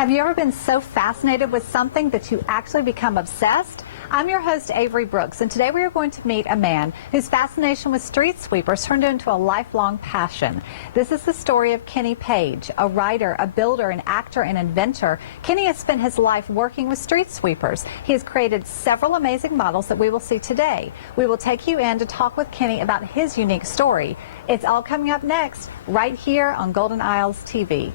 Have you ever been so fascinated with something that you actually become obsessed? I'm your host, Avery Brooks, and today we are going to meet a man whose fascination with street sweepers turned into a lifelong passion. This is the story of Kenny Page, a writer, a builder, an actor, and inventor. Kenny has spent his life working with street sweepers. He has created several amazing models that we will see today. We will take you in to talk with Kenny about his unique story. It's all coming up next, right here on Golden Isles TV.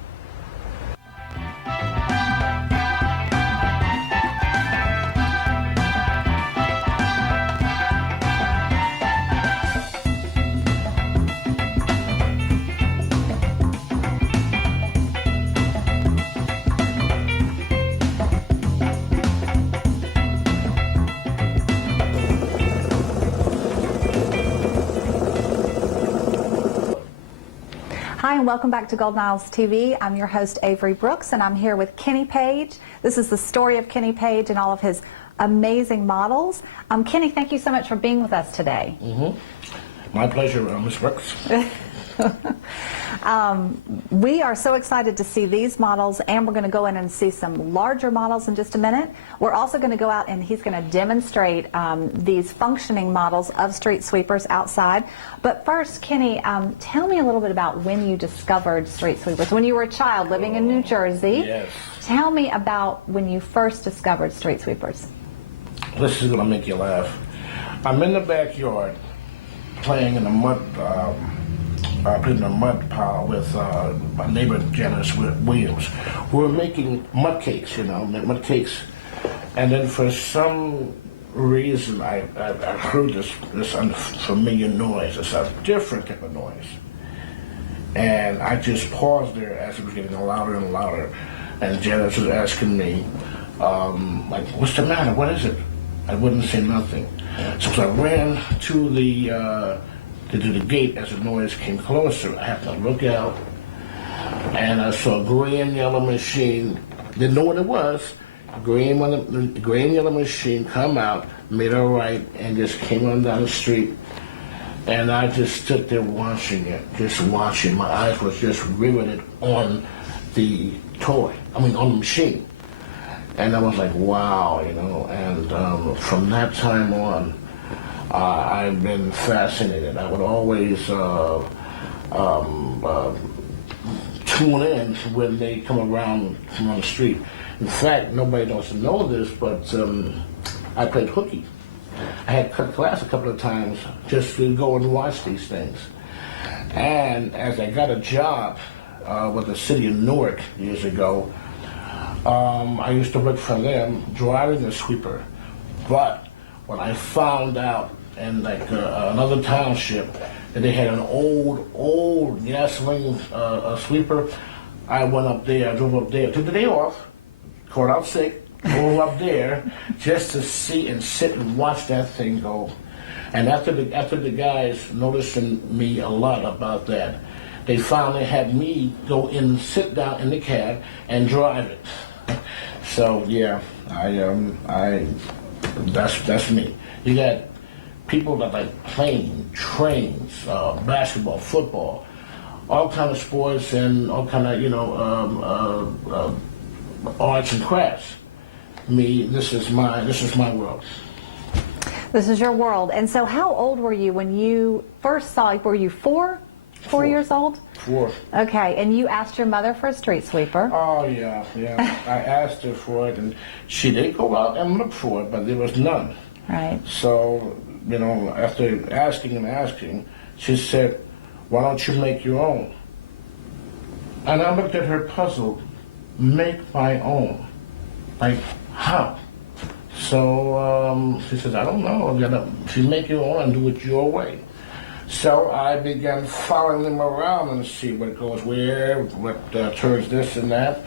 Hi, and welcome back to Golden Isles TV. I'm your host, Avery Brooks, and I'm here with Kenny Page. This is the story of Kenny Page and all of his amazing models. Kenny, thank you so much for being with us today. My pleasure, Ms. Brooks. We are so excited to see these models, and we're going to go in and see some larger models in just a minute. We're also going to go out and he's going to demonstrate these functioning models of street sweepers outside. But first, Kenny, tell me a little bit about when you discovered street sweepers. When you were a child living in New Jersey, Yes. Tell me about when you first discovered street sweepers. This is going to make you laugh. I'm in the backyard playing in the mud, playing in the mud pile with my neighbor Janice Williams. We were making mud cakes, mud cakes. And then for some reason, I heard this unfamiliar noise. It's a different type of noise. And I just paused there as it was getting louder and louder. And Janice was asking me, like, what's the matter? What is it? I wouldn't say nothing. So I ran to the gate as the noise came closer. I happened to look out, and I saw a gray and yellow machine. Didn't know what it was. Gray and yellow machine come out, made a right, and just came on down the street. And I just stood there watching it, just watching. My eyes was just riveted on the toy. On the machine. And I was like, wow, and from that time on, I've been fascinated. I would always tune in when they come around from on the street. In fact, nobody wants to know this, but I played hooky. I had cut class a couple of times just to go and watch these things. And as I got a job with the city of Newark years ago, I used to work for them driving the sweeper. But when I found out in another township that they had an old gasoline sweeper, I went up there, I drove up there, took the day off, called out sick, drove up there just to see and sit and watch that thing go. And after the guys noticing me a lot about that, they finally had me go in, sit down in the cab and drive it. So yeah, that's me. You got people that like playing, trains, basketball, football, all kind of sports and all kind of arts and crafts. Me, this is my world. This is your world. And so how old were you when you first saw, were you four years old? 4. Okay, and you asked your mother for a street sweeper. Oh, yeah. I asked her for it, and she did go out and look for it, but there was none. Right. So, after asking, she said, why don't you make your own? And I looked at her puzzled, make my own? Like, how? So she says, I don't know. If you make your own and do it your way. So I began following them around and see what goes where, what turns this and that.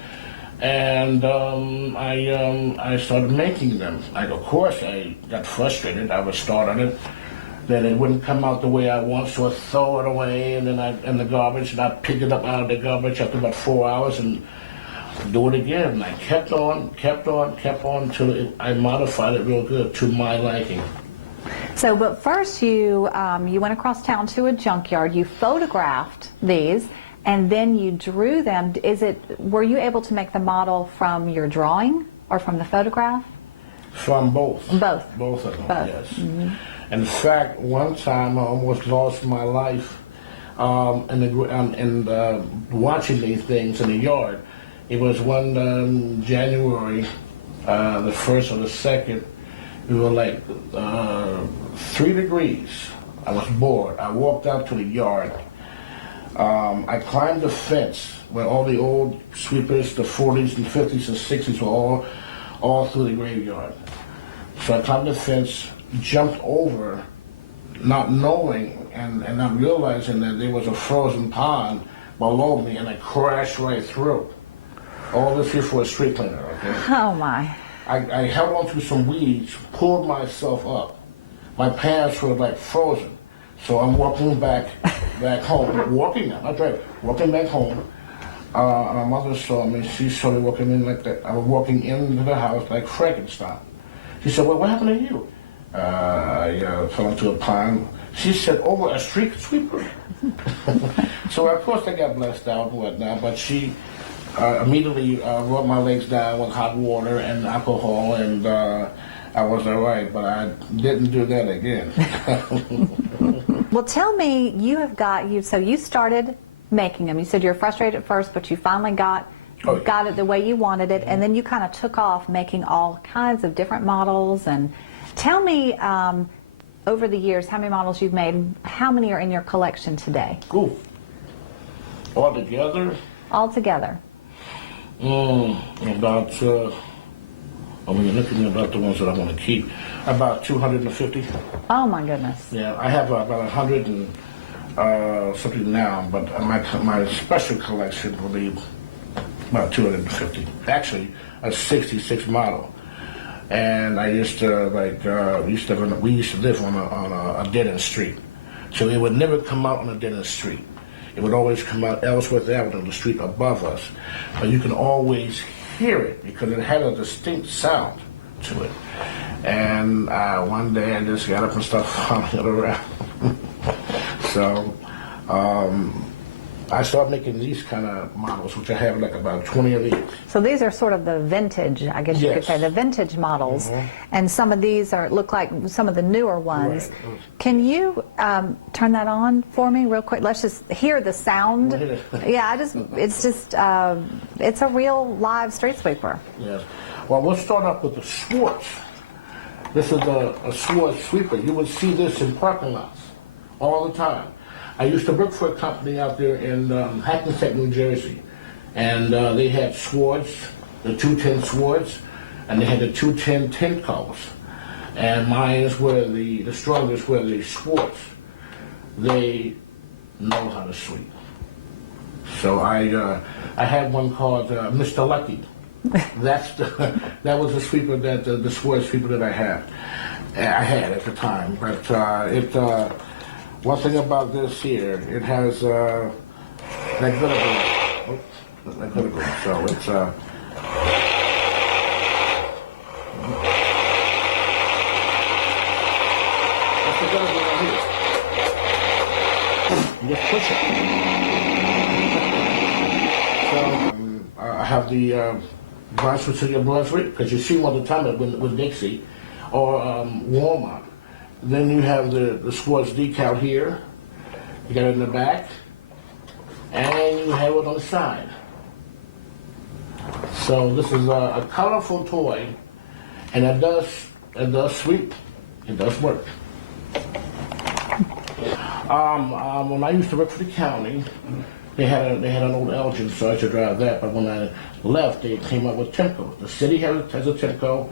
And I started making them. Of course, I got frustrated. I would start on it. Then it wouldn't come out the way I want, so I'd throw it away and then in the garbage, and I'd pick it up out of the garbage after about 4 hours and do it again. And I kept on until I modified it real good to my liking. So, but first you went across town to a junkyard, you photographed these, and then you drew them. Were you able to make the model from your drawing or from the photograph? From both. Both. Both of them, Both. yes. Mm-hmm. In fact, one time I almost lost my life watching these things in the yard. It was one January, the 1st or the 2nd. We were like 3 degrees. I was bored. I walked out to the yard. I climbed the fence where all the old sweepers, the 40s and 50s and 60s were all through the graveyard. So I climbed the fence, jumped over, not knowing and not realizing that there was a frozen pond below me, and I crashed right through. All this here for a street cleaner, okay? Oh my. I held onto some weeds, pulled myself up. My pants were like frozen. So I'm walking back home, walking back home. My mother saw me. She saw me walking in like that. I was walking into the house like Frankenstein. She said, "Well, what happened to you?" I fell into a pond. She said, "Over a street sweeper." So of course I got blessed out and whatnot, but she immediately rubbed my legs down with hot water and alcohol, and I was all right, but I didn't do that again. Well, tell me, so you started making them. You said you were frustrated at first, but you finally got it the way you wanted it, and then you kind of took off making all kinds of different models. And tell me, over the years, how many models you've made, how many are in your collection today? Cool. All together? All together. About, you're looking about the ones that I want to keep, about 250. Oh my goodness. Yeah, I have about 100 and something now, but my special collection will be about 250. Actually, a 66 model. And I used to we used to live on a dead-end street. So it would never come out on a dead-end street. It would always come out Ellsworth Avenue, the street above us. But you can always hear it because it had a distinct sound to it. And one day I just got up and started following it around. So I started making these kind of models, which I have like about 20 of these. So these are sort of the vintage, I guess you could say, the vintage models. Mm-hmm. And some of these look like some of the newer ones. Right. Can you turn that on for me real quick? Let's just hear the sound. Yeah, it's a real live street sweeper. Yes. Well, we'll start off with the Schwartz. This is a Schwartz sweeper. You would see this in parking lots all the time. I used to work for a company out there in Hackensack, New Jersey, and they had Schwartz, the 210 Schwartz, and they had the 210 Timcos. And mine were the strongest were the Schwartz. They know how to sweep. So I had one called Mr. Lucky. That was the sweeper the Schwartz sweeper that I had at the time. But one thing about this here, it has negligible. So it's that's negligible right here. You just push it. So I have the Brunswick, because you see them all the time with Dixie or Walmart. Then you have the Schwartz decal here. You got it in the back, and you have it on the side. So this is a colorful toy, and it does sweep. It does work. When I used to work for the county, they had an old Elgin, so I used to drive that. But when I left, they came up with Timco. The city has a Timco.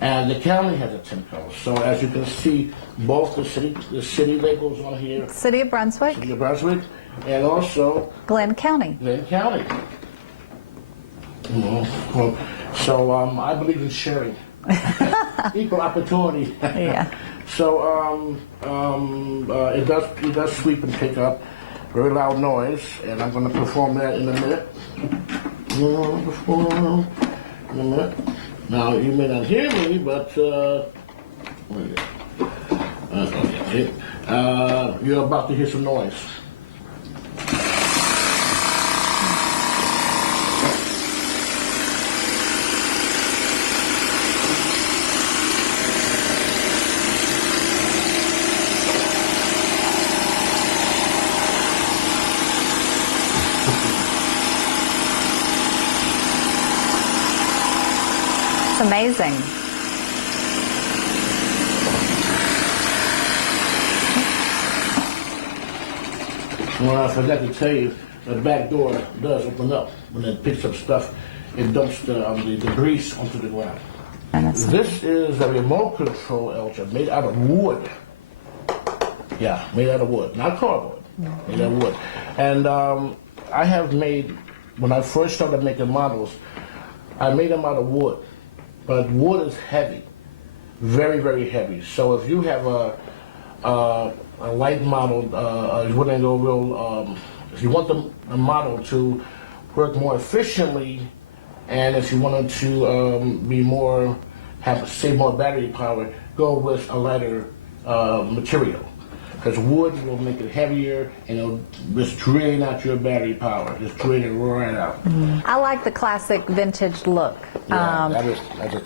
And the county has a Timco. So as you can see, both the city labels on here. City of Brunswick. City of Brunswick, and also Glenn County. Glenn County. So I believe in sharing, equal opportunity. Yeah. So it does sweep and pick up very loud noise, and I'm going to perform that in a minute. In a minute. Now, you may not hear me, but you're about to hear some noise. amazing. Well, I forgot to tell you, the back door does open up. When it picks up stuff, it dumps the grease onto the ground. This is a remote control Elgin made out of wood. Yeah, made out of wood, not cardboard. Made out of wood. And I have made, when I first started making models, I made them out of wood. But wood is heavy, very, very heavy. So if you have a light model, you wouldn't go real, if you want the model to work more efficiently, and if you wanted to be more, save more battery power, go with a lighter material. Because wood will make it heavier and it'll just drain out your battery power. Just drain it right out. I like the classic vintage look. Yeah,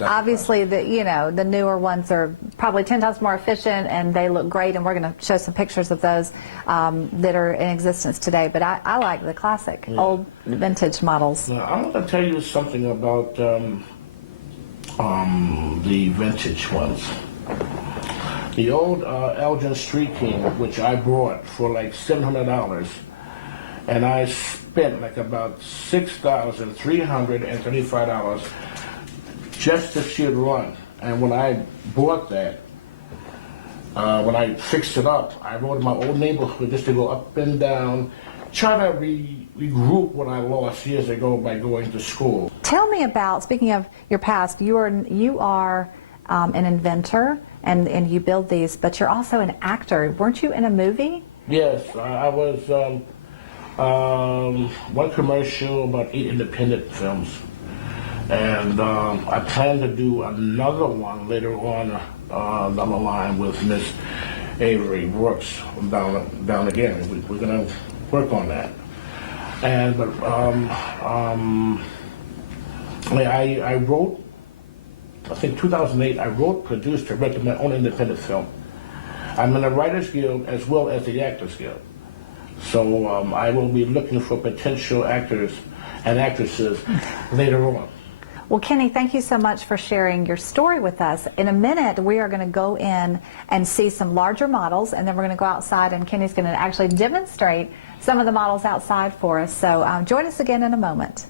Obviously, the newer ones are probably 10 times more efficient and they look great. And we're going to show some pictures of those that are in existence today. But I like the classic, old vintage models. Now, I'm going to tell you something about the vintage ones. The old Elgin Street King, which I bought for like $700, and I spent like about $6,335 just to see it run. And when I bought that, when I fixed it up, I rode my old neighborhood just to go up and down, try to regroup what I lost years ago by going to school. Tell me about, speaking of your past, you are an inventor. And you build these, but you're also an actor. Weren't you in a movie? Yes, I was one commercial, about 8 independent films. And I plan to do another one later on down the line with Miss Avery Brooks down again. We're going to work on that. But I wrote, I think 2008, I wrote, produced, directed my own independent film. I'm in the Writers Guild as well as the Actors Guild. So I will be looking for potential actors and actresses later on. Well, Kenny, thank you so much for sharing your story with us. In a minute, we are going to go in and see some larger models, and then we're going to go outside, and Kenny's going to actually demonstrate some of the models outside for us. So join us again in a moment.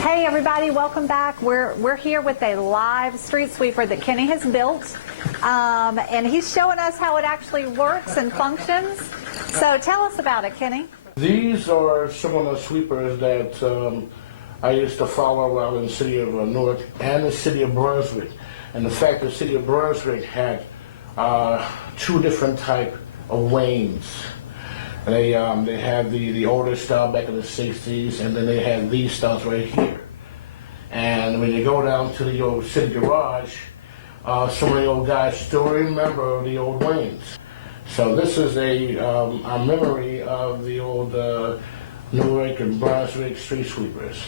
Hey everybody, welcome back. We're here with a live street sweeper that Kenny has built, and he's showing us how it actually works and functions. So tell us about it, Kenny. These are some of the sweepers that I used to follow around in the city of Newark and the city of Brunswick. And the fact the city of Brunswick had 2 different type of wains. They had the older style back in the 60s, and then they had these styles right here. And when you go down to the old city garage, some of the old guys still remember the old wains. So this is a memory of the old Newark and Brunswick street sweepers.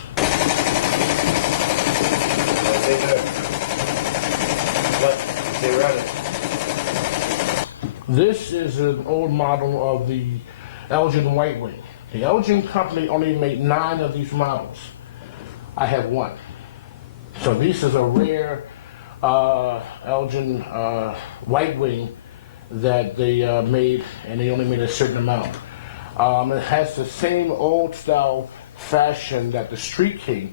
This is an old model of the Elgin White Wing. The Elgin company only made 9 of these models. I have 1. So this is a rare Elgin White Wing that they made, and they only made a certain amount. It has the same old style fashion that the Street King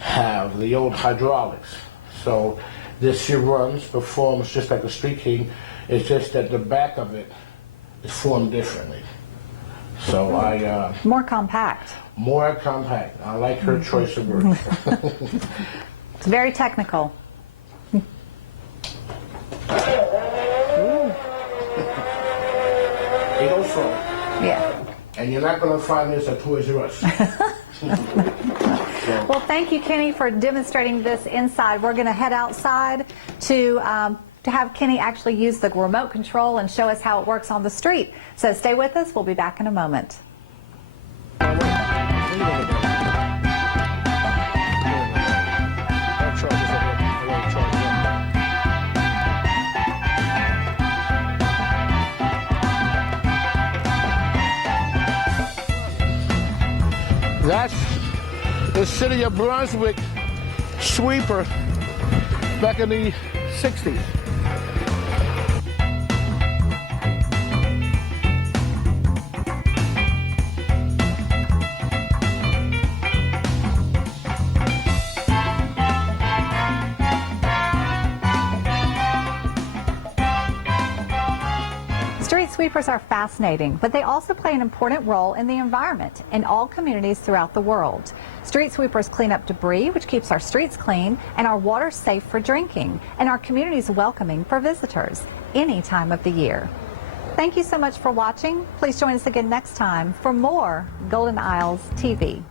have, the old hydraulics. So this here performs just like the Street King. It's just that the back of it is formed differently. So More compact. More compact. I like her choice of words. It's very technical. He goes slow. Yeah. And And you're not going to find this at Toys R Us. Well, thank you, Kenny, for demonstrating this inside. We're going to head outside to have Kenny actually use the remote control and show us how it works on the street. So stay with us. We'll be back in a moment. That's the city of Brunswick sweeper back in the 60s. Street sweepers are fascinating, but they also play an important role in the environment in all communities throughout the world. Street sweepers clean up debris, which keeps our streets clean and our water safe for drinking, and our communities welcoming for visitors any time of the year. Thank you so much for watching. Please join us again next time for more Golden Isles TV.